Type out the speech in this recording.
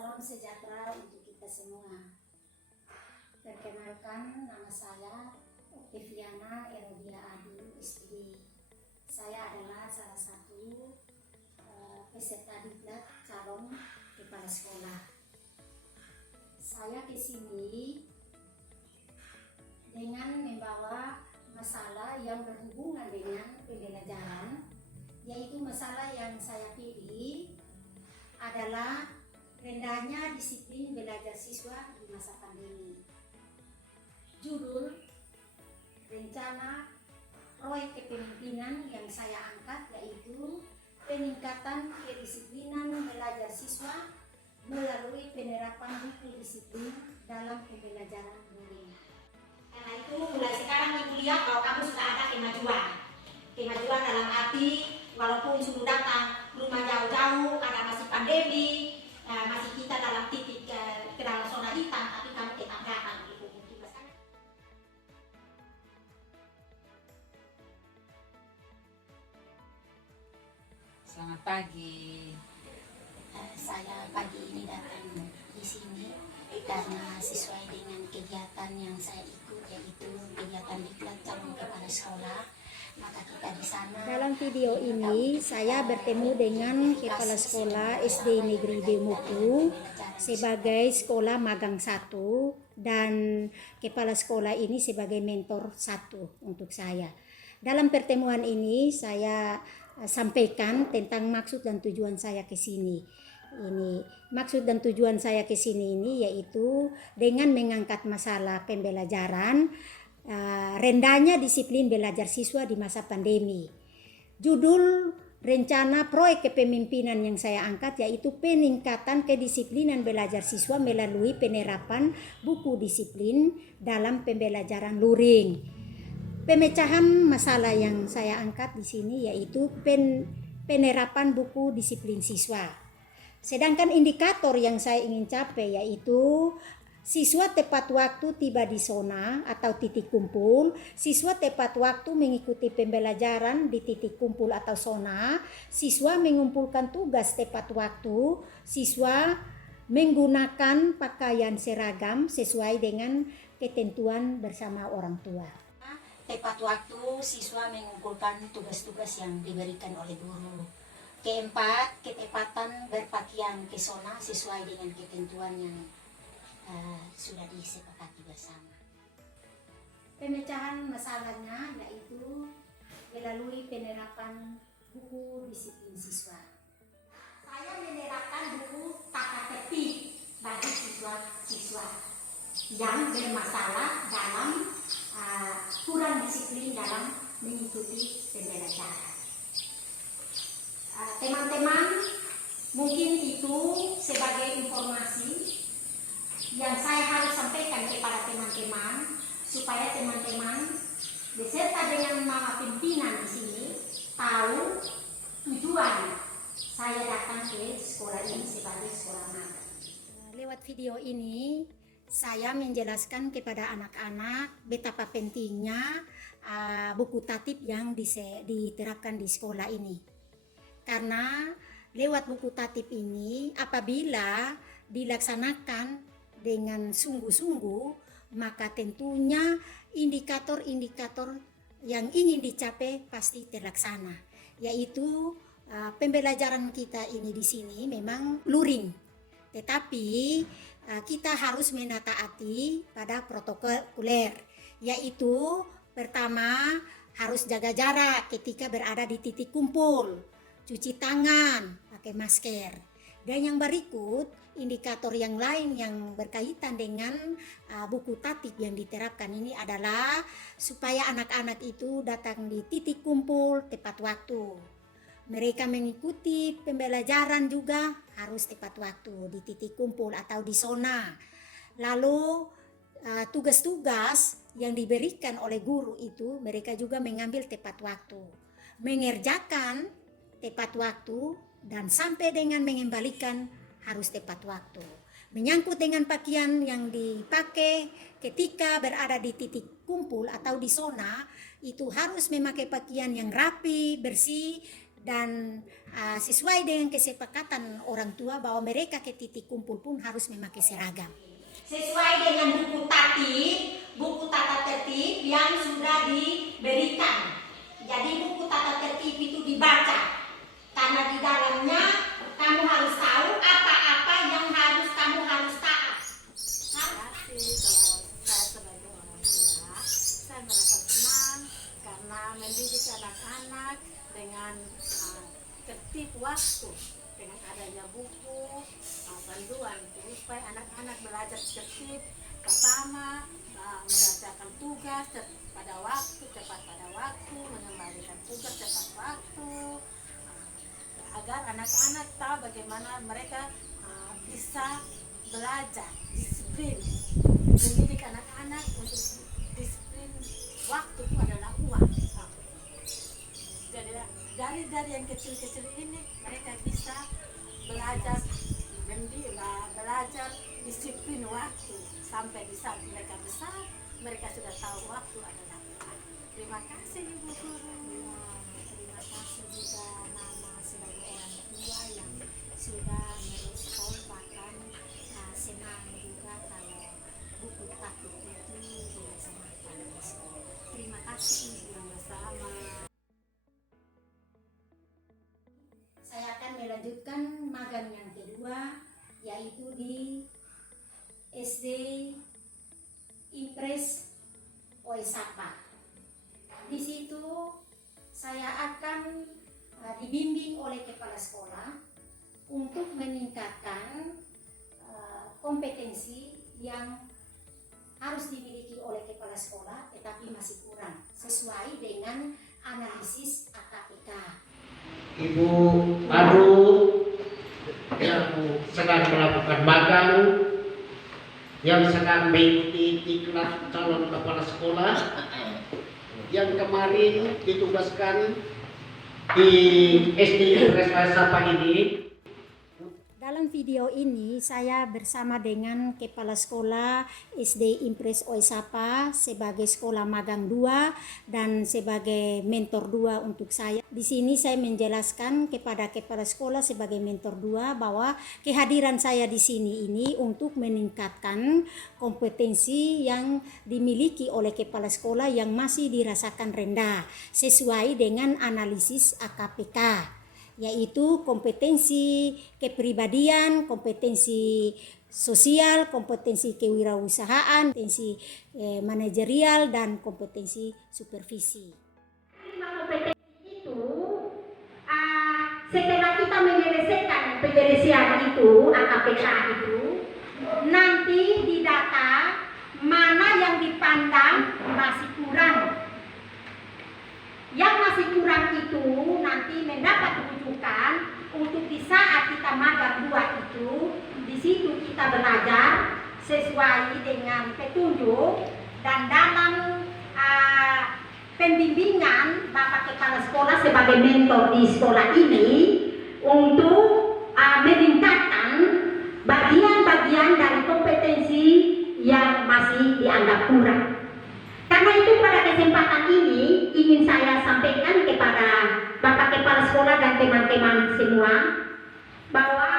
Salam sejahtera untuk kita semua. Perkenalkan, nama saya Octaviana Erodia Adi, SPD. Saya adalah salah satu peserta diklat calon kepala sekolah. Saya ke sini dengan membawa masalah yang berhubungan dengan pembelajaran, yaitu masalah yang saya pilih adalah rendahnya disiplin belajar siswa di masa pandemi. Judul rencana proyek kepemimpinan yang saya angkat yaitu peningkatan kedisiplinan belajar siswa melalui penerapan buku disiplin dalam pembelajaran daring. Karena itu mulai sekarang ibu lihat bahwa kamu sudah ada kemajuan. Kemajuan dalam arti walaupun sudah datang rumah jauh-jauh, ada masih pandemi, masih kita dalam titik ke dalam zona hitam, tapi kamu tetap datang gitu. Selamat pagi. Saya pagi ini datang di sini karena sesuai dengan kegiatan yang saya ikut, yaitu kegiatan diklat calon kepala sekolah. Maka kita di sana. Dalam video ini saya bertemu dengan kepala sekolah SD Negeri Demuku sebagai sekolah magang 1 dan kepala sekolah ini sebagai mentor 1 untuk saya. Dalam pertemuan ini saya sampaikan tentang maksud dan tujuan saya ke sini. Ini maksud dan tujuan saya ke sini ini yaitu dengan mengangkat masalah pembelajaran, rendahnya disiplin belajar siswa di masa pandemi. Judul rencana proyek kepemimpinan yang saya angkat yaitu peningkatan kedisiplinan belajar siswa melalui penerapan buku disiplin dalam pembelajaran luring. Pemecahan masalah yang saya angkat di sini yaitu penerapan buku disiplin siswa. Sedangkan indikator yang saya ingin capai yaitu siswa tepat waktu tiba di zona atau titik kumpul, siswa tepat waktu mengikuti pembelajaran di titik kumpul atau zona, siswa mengumpulkan tugas tepat waktu, siswa menggunakan pakaian seragam sesuai dengan ketentuan bersama orang tua. Tepat waktu siswa mengumpulkan tugas-tugas yang diberikan oleh guru. Keempat, ketepatan berpakaian ke zona sesuai dengan ketentuan yang sudah disepakati bersama. Pemecahan masalahnya yaitu melalui penerapan buku disiplin siswa. Saya menerapkan buku tata tertib bagi siswa-siswa yang bermasalah dalam kurang disiplin dalam mengikuti pembelajaran. Teman-teman, mungkin itu sebagai informasi yang saya harus sampaikan kepada teman-teman supaya teman-teman beserta dengan mama pimpinan di sini tahu tujuan saya datang ke sekolah ini sebagai sekolah magang. Lewat video ini saya menjelaskan kepada anak-anak betapa pentingnya buku tatib yang diterapkan di sekolah ini. Karena lewat buku tatib ini apabila dilaksanakan dengan sungguh-sungguh, maka tentunya indikator-indikator yang ingin dicapai pasti terlaksana, yaitu pembelajaran kita ini di sini memang luring, tetapi kita harus menataati pada protokoler, yaitu pertama harus jaga jarak ketika berada di titik kumpul, cuci tangan, pakai masker. Dan yang berikut, indikator yang lain yang berkaitan dengan buku tatib yang diterapkan ini adalah supaya anak-anak itu datang di titik kumpul tepat waktu. Mereka mengikuti pembelajaran juga harus tepat waktu di titik kumpul atau di zona. Lalu tugas-tugas yang diberikan oleh guru itu mereka juga mengambil tepat waktu. Mengerjakan tepat waktu dan sampai dengan mengembalikan harus tepat waktu. Menyangkut dengan pakaian yang dipakai ketika berada di titik kumpul atau di zona, itu harus memakai pakaian yang rapi, bersih, dan sesuai dengan kesepakatan orang tua bahwa mereka ke titik kumpul pun harus memakai seragam. Sesuai dengan buku tertib, buku tata tertib yang sudah diberikan. Jadi buku tata tertib itu dibaca, karena di dalamnya kamu harus tahu apa-apa yang kamu harus taat. Saya sebagai orang tua, saya merasa senang karena mendidik anak-anak dengan tertib waktu, dengan adanya buku, panduan supaya anak-anak belajar tertib. Pertama, mengerjakan tugas pada waktu, tepat pada waktu, mengembalikan tugas tepat waktu, agar anak-anak tahu bagaimana mereka bisa belajar disiplin. Mendidik anak-anak untuk disiplin waktu itu adalah uang. Jadi dari yang kecil-kecil ini mereka bisa belajar disiplin waktu, sampai di saat mereka besar mereka sudah tahu waktu adalah uang. Terima kasih Ibu Guru. Terima kasih juga Mama sebagai orang tua yang sudah merespon, bahkan senang juga kalau buku takut itu dilaksanakan di sekolah. Terima kasih Ibu. Sama-sama. Saya akan melanjutkan magang yang kedua, yaitu di SD Impres Oesapa. Di situ saya akan dibimbing oleh kepala sekolah untuk meningkatkan kompetensi yang harus dimiliki oleh kepala sekolah tetapi masih kurang sesuai dengan analisis AKPK. Ibu baru yang sedang melakukan magang, yang sedang mengikuti iklan calon kepala sekolah, yang kemarin ditugaskan di SD Oesapa ini. Dalam video ini saya bersama dengan kepala sekolah SD Impres Oesapa sebagai sekolah magang 2 dan sebagai mentor 2 untuk saya. Di sini saya menjelaskan kepada kepala sekolah sebagai mentor 2 bahwa kehadiran saya di sini ini untuk meningkatkan kompetensi yang dimiliki oleh kepala sekolah yang masih dirasakan rendah sesuai dengan analisis AKPK, yaitu kompetensi kepribadian, kompetensi sosial, kompetensi kewirausahaan, kompetensi manajerial, dan kompetensi supervisi. 5 kompetensi itu setelah kita menyelesaikan penyelesaian itu, AKPK itu, nanti didata mana yang dipandang masih kurang. Yang masih kurang itu nanti mendapat rujukan untuk di saat kita magang 2 itu, di situ kita belajar sesuai dengan petunjuk dan dalam pembimbingan Bapak Kepala Sekolah sebagai mentor di sekolah ini untuk meningkatkan bagian-bagian dari kompetensi yang masih dianggap kurang. Karena itu pada kesempatan ini ingin saya sampaikan kepada Bapak Kepala Sekolah dan teman-teman semua bahwa